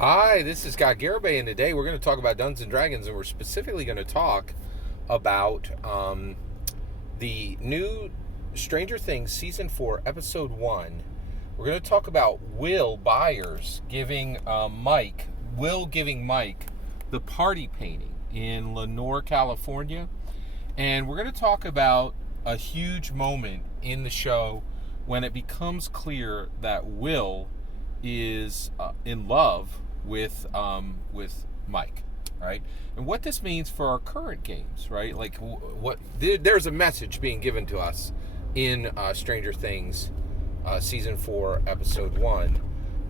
Hi, this is Garibay, and today we're going to talk about Dungeons and Dragons, and we're specifically going to talk about the new Stranger Things Season 4, Episode 1. We're going to talk about Byers giving Mike the party painting in Lenore, California. And we're going to talk about a huge moment in the show when it becomes clear that Will is in love with Mike, right? And what this means for our current games, right? Like there's a message being given to us in Stranger Things Season 4, Episode 1.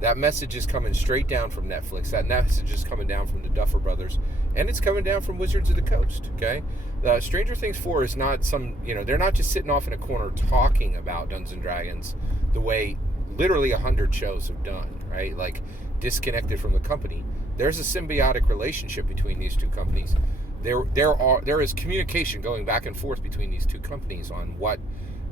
That message is coming straight down from Netflix. That message is coming down from the Duffer Brothers, and it's coming down from Wizards of the Coast, okay? Stranger Things 4 is not they're not just sitting off in a corner talking about Dungeons and Dragons the way literally 100 shows have done, right? Like, disconnected from the company. There's a symbiotic relationship between these two companies. There is communication going back and forth between these two companies on what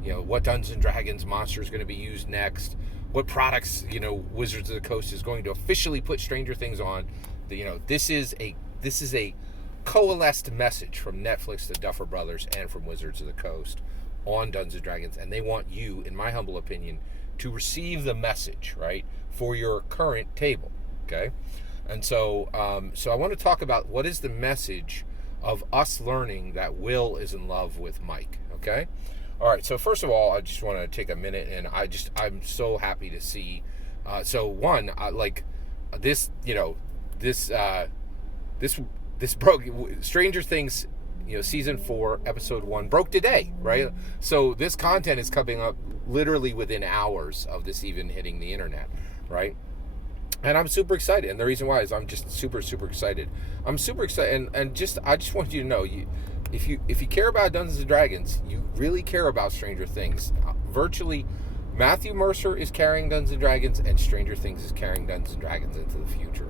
Dungeons and Dragons monster is going to be used next, what products Wizards of the Coast is going to officially put Stranger Things on. This is a coalesced message from Netflix, the Duffer Brothers, and from Wizards of the Coast on Dungeons and Dragons, and they want you, in my humble opinion, to receive the message, right, for your current table, okay? And so I want to talk about what is the message of us learning that Will is in love with Mike, okay? All right, so first of all, I just want to take a minute, and I'm so happy to see. This broke. Stranger Things, Season 4, Episode 1 broke today, right? So this content is coming up literally within hours of this even hitting the internet, right? And I'm super excited, and the reason why is I'm just super, super excited. I'm super excited, and I just want you to know, if you care about Dungeons and Dragons, you really care about Stranger Things. Virtually, Matthew Mercer is carrying Dungeons and Dragons, and Stranger Things is carrying Dungeons and Dragons into the future.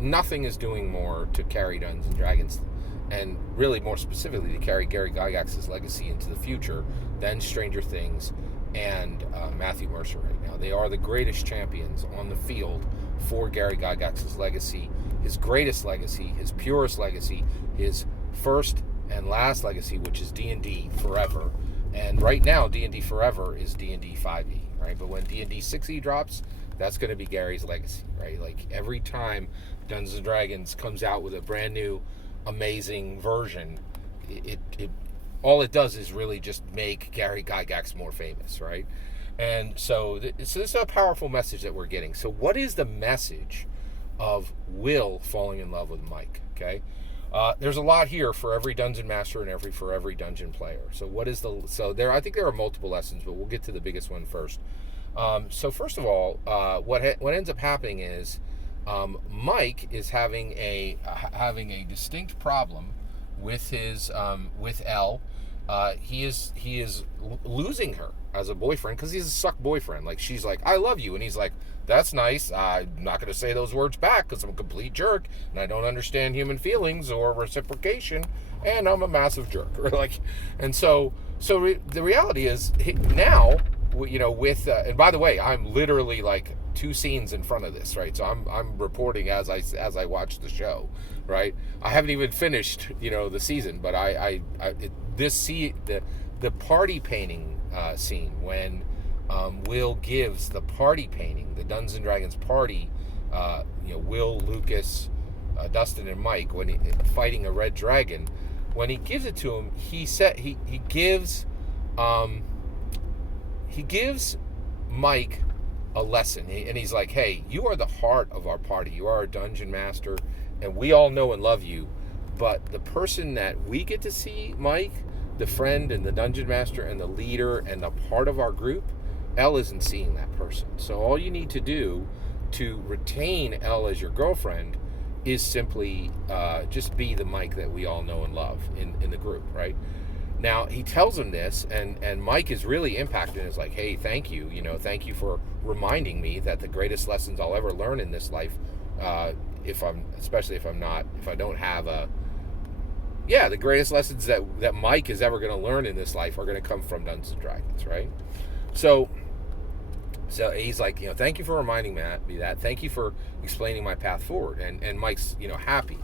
Nothing is doing more to carry Dungeons and Dragons, and really more specifically to carry Gary Gygax's legacy into the future than Stranger Things and Matthew Mercer right now. They are the greatest champions on the field for Gary Gygax's legacy, his greatest legacy, his purest legacy, his first and last legacy, which is D&D Forever. And right now, D&D Forever is D&D 5e, right? But when D&D 6e drops, that's going to be Gary's legacy, right? Like, every time Dungeons & Dragons comes out with a brand new, amazing version, it all it does is really just make Gary Gygax more famous, right? And so this is a powerful message that we're getting. So what is the message of Will falling in love with Mike, okay? There's a lot here for every dungeon master and for every dungeon player. So I think there are multiple lessons, but we'll get to the biggest one first. So first of all, what ends up happening is Mike is having a distinct problem with with Elle. He is losing her as a boyfriend because he's a suck boyfriend. Like, she's like, "I love you," and he's like, "That's nice. I'm not going to say those words back because I'm a complete jerk and I don't understand human feelings or reciprocation, and I'm a massive jerk." The reality is now, and by the way, I'm literally like 2 scenes in front of this, right? So I'm reporting as I watch the show, right? I haven't even finished, the season, but the party painting scene when Will gives the party painting, the Dungeons and Dragons party, Will, Lucas, Dustin, and Mike, when fighting a red dragon, when he gives it to him, he gives Mike a lesson, and he's like, "Hey, you are the heart of our party. You are our dungeon master, and we all know and love you. But the person that we get to see, Mike, the friend and the dungeon master and the leader and the part of our group, Elle isn't seeing that person. So all you need to do to retain Elle as your girlfriend is simply just be the Mike that we all know and love in the group, right?" Now, he tells him this, and Mike is really impacted and is like, "Hey, thank you. Thank you for reminding me that the greatest lessons I'll ever learn in this life, the greatest lessons that Mike is ever going to learn in this life are going to come from Dungeons & Dragons," right? So So he's like, thank you for reminding me that. Thank you for explaining my path forward. And Mike's, happy.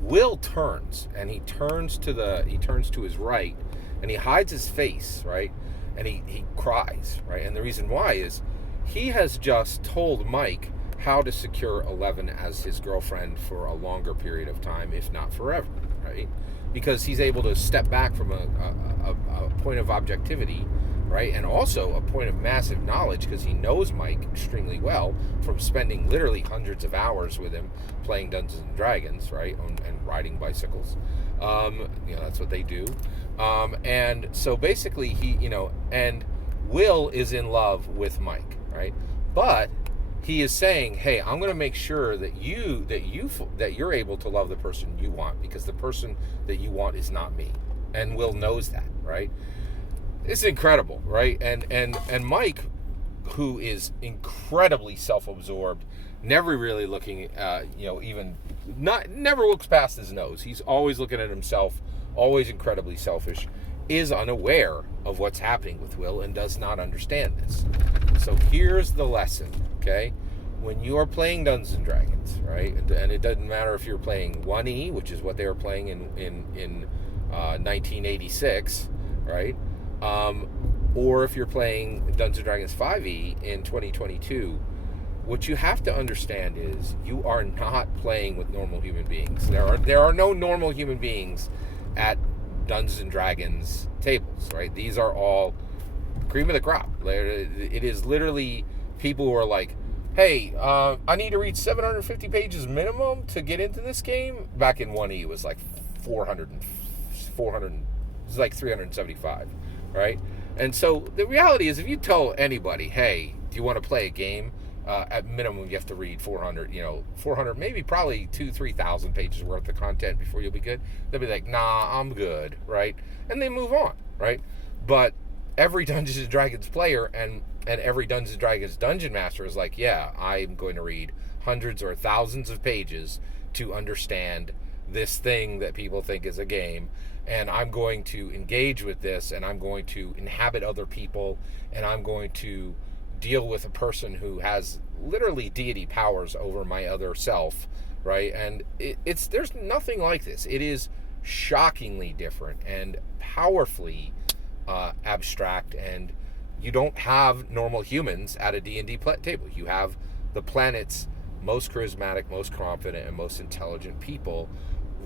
Will turns, and he turns to his right, and he hides his face, right? And he cries, right? And the reason why is he has just told Mike how to secure 11 as his girlfriend for a longer period of time, if not forever, right? Because he's able to step back from a point of objectivity, right? And also a point of massive knowledge, because he knows Mike extremely well from spending literally hundreds of hours with him playing Dungeons and Dragons, right? And riding bicycles. That's what they do. And so basically and Will is in love with Mike, right? But he is saying, hey, I'm going to make sure that you're able to love the person you want, because the person that you want is not me. And Will knows that, right? It's incredible, right? And Mike, who is incredibly self-absorbed, never really looking, never looks past his nose. He's always looking at himself, always incredibly selfish, is unaware of what's happening with Will and does not understand this. So here's the lesson, okay? When you are playing Dungeons and Dragons, right? And it doesn't matter if you're playing 1E, which is what they were playing in 1986, right? Or if you're playing Dungeons & Dragons 5e in 2022, what you have to understand is you are not playing with normal human beings. There are no normal human beings at Dungeons & Dragons tables, right? These are all cream of the crop. It is literally people who are like, hey, I need to read 750 pages minimum to get into this game. Back in 1E, it was like 400, it was like 375. Right? And so the reality is, if you tell anybody, hey, do you want to play a game? At minimum, you have to read 400, maybe probably 3,000 pages worth of content before you'll be good. They'll be like, nah, I'm good, right? And they move on, right? But every Dungeons and Dragons player and every Dungeons and Dragons dungeon master is like, yeah, I'm going to read hundreds or thousands of pages to understand this thing that people think is a game. And I'm going to engage with this, and I'm going to inhabit other people, and I'm going to deal with a person who has literally deity powers over my other self, right? And there's nothing like this. It is shockingly different and powerfully abstract, and you don't have normal humans at a D&D table. You have the planet's most charismatic, most confident, and most intelligent people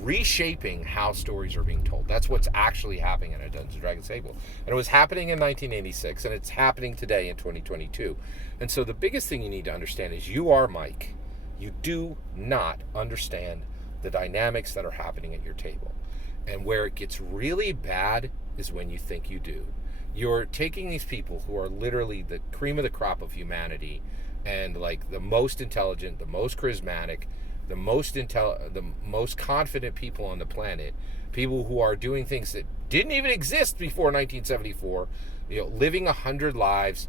reshaping how stories are being told. That's what's actually happening at a Dungeons & Dragons table. And it was happening in 1986, and it's happening today in 2022. And so the biggest thing you need to understand is you are Mike. You do not understand the dynamics that are happening at your table. And where it gets really bad is when you think you do. You're taking these people who are literally the cream of the crop of humanity, and like the most intelligent, the most charismatic, the most confident people on the planet, people who are doing things that didn't even exist before 1974, living 100 lives,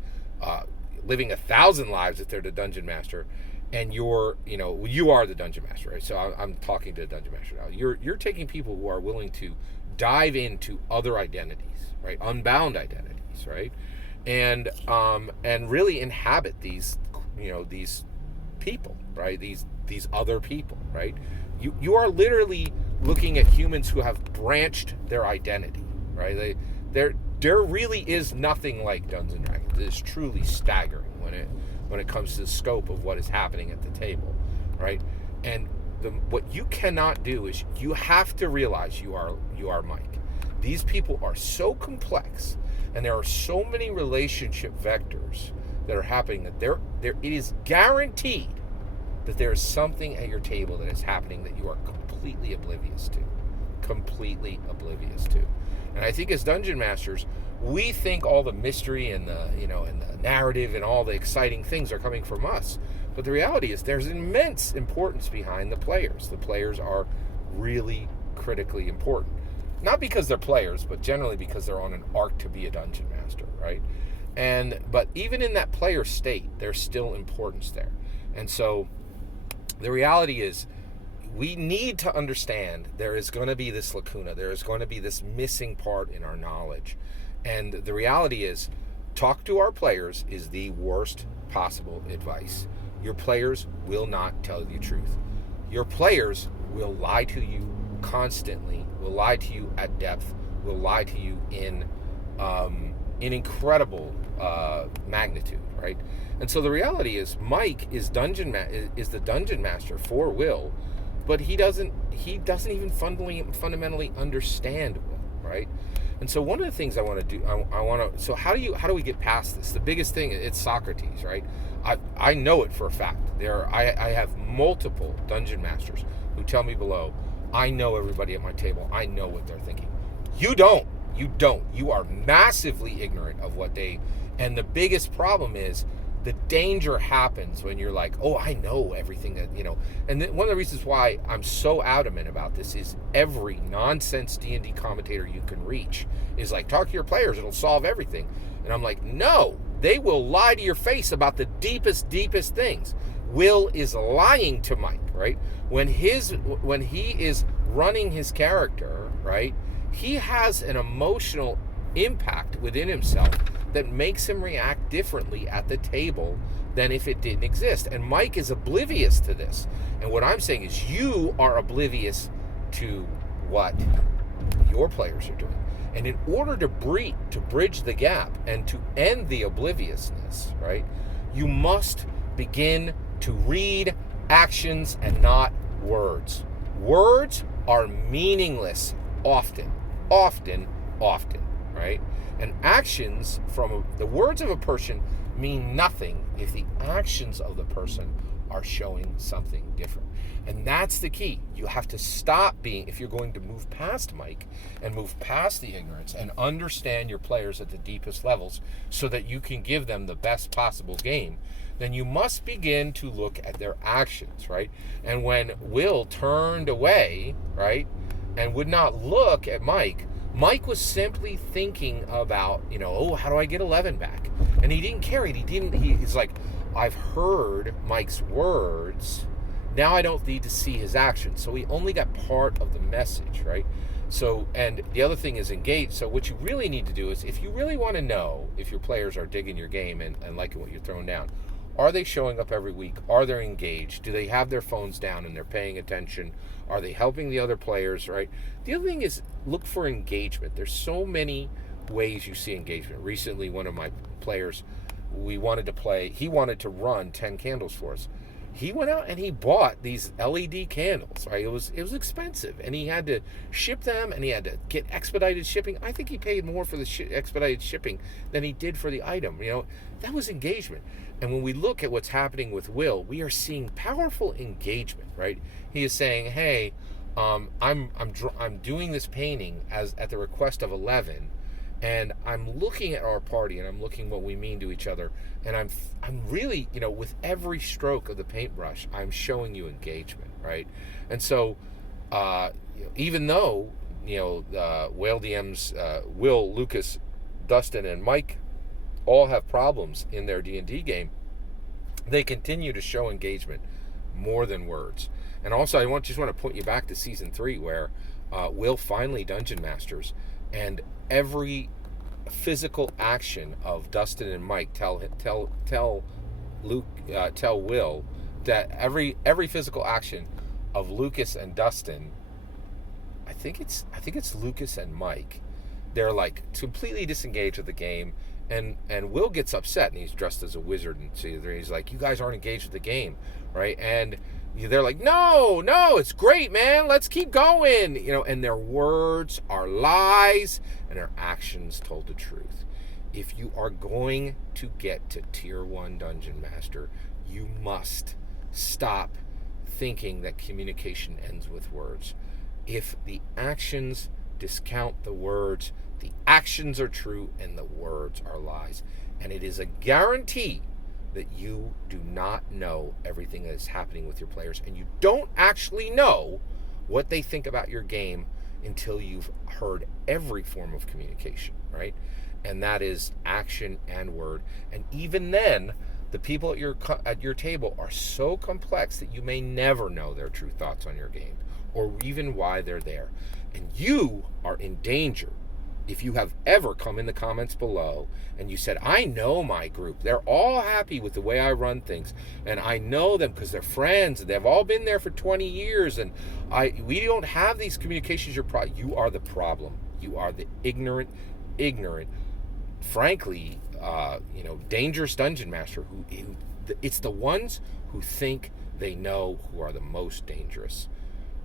living 1,000 lives if they're the dungeon master, and you are the dungeon master, right? So I'm talking to the dungeon master now. You're taking people who are willing to dive into other identities, right? Unbound identities, right? And really inhabit these people, right? These other people, right? You are literally looking at humans who have branched their identity, right? There really is nothing like Dungeons and Dragons. It is truly staggering when it comes to the scope of what is happening at the table, right? And what you cannot do is you have to realize you are Mike. These people are so complex, and there are so many relationship vectors that are happening that it is guaranteed that there is something at your table that is happening that you are completely oblivious to. And I think as dungeon masters, we think all the mystery and the narrative and all the exciting things are coming from us. But the reality is there's immense importance behind the players. The players are really critically important. Not because they're players, but generally because they're on an arc to be a dungeon master, right? But even in that player state, there's still importance there. And so the reality is we need to understand there is going to be this lacuna. There is going to be this missing part in our knowledge. And the reality is, talk to our players is the worst possible advice, your players will not tell you the truth. Your players will lie to you constantly, will lie to you at depth, will lie to you in incredible magnitude, right? And so the reality is, Mike is the dungeon master for Will, but he doesn't even fundamentally understand Will, right? And so one of the things I want to do, so how do we get past this? The biggest thing, it's Socrates, right? I know it for a fact. I have multiple dungeon masters who tell me below, I know everybody at my table. I know what they're thinking. You don't. You are massively ignorant of what and the biggest problem is the danger happens when you're like, oh, I know everything that, and one of the reasons why I'm so adamant about this is every nonsense D&D commentator you can reach is like, talk to your players, it'll solve everything. And I'm like, no, they will lie to your face about the deepest things. Will is lying to Mike, right? When he is running his character, right, he has an emotional impact within himself that makes him react differently at the table than if it didn't exist. And Mike is oblivious to this. And what I'm saying is you are oblivious to what your players are doing. And in order to bridge the gap and to end the obliviousness, right, you must begin to read actions and not words. Words are meaningless often, right? And actions from the words of a person mean nothing if the actions of the person are showing something different. And that's the key. You have to stop if you're going to move past Mike and move past the ignorance and understand your players at the deepest levels so that you can give them the best possible game, then you must begin to look at their actions, right? And when Will turned away, right, and would not look at Mike was simply thinking about, how do I get 11 back? And he didn't care. He's like, I've heard Mike's words. Now I don't need to see his actions. So he only got part of the message, right? So, and the other thing is engage. So what you really need to do is, if you really want to know if your players are digging your game and liking what you're throwing down, are they showing up every week? Are they engaged? Do they have their phones down and they're paying attention? Are they helping the other players, right? The other thing is look for engagement. There's so many ways you see engagement. Recently, one of my players, he wanted to run 10 candles for us. He went out and he bought these LED candles, right? It was expensive, and he had to ship them, and he had to get expedited shipping. I think he paid more for the expedited shipping than he did for the item. That was engagement. And when we look at what's happening with Will, we are seeing powerful engagement, right? He is saying, "Hey, I'm doing this painting at the request of 11." And I'm looking at our party, and I'm looking what we mean to each other, and I'm really, with every stroke of the paintbrush, I'm showing you engagement, right? And so, even though Whale DMs, Will, Lucas, Dustin, and Mike all have problems in their D&D game, they continue to show engagement more than words. And also, I just want to point you back to season 3, where Will finally dungeon masters. And every physical action of Dustin and Mike tell Will that every physical action of Lucas and Dustin, I think it's Lucas and Mike, they're like completely disengaged with the game, and Will gets upset, and he's dressed as a wizard, and so he's like, you guys aren't engaged with the game, right? And they're like, no, it's great, man. Let's keep going. And their words are lies and their actions told the truth. If you are going to get to tier 1 dungeon master, you must stop thinking that communication ends with words. If the actions discount the words, the actions are true and the words are lies. And it is a guarantee that you do not know everything that is happening with your players, and you don't actually know what they think about your game until you've heard every form of communication, right? And that is action and word. And even then, the people at your table are so complex that you may never know their true thoughts on your game or even why they're there. And you are in danger if you have ever come in the comments below and you said, I know my group, they're all happy with the way I run things, and I know them because they're friends, and they've all been there for 20 years, and we don't have these communications, you are the problem. You are the ignorant, frankly, dangerous dungeon master who it's the ones who think they know who are the most dangerous.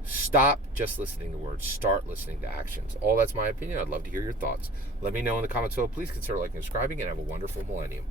Stop just listening to words. Start listening to actions. All that's my opinion. I'd love to hear your thoughts. Let me know in the comments below. Please consider liking and subscribing, and have a wonderful millennium.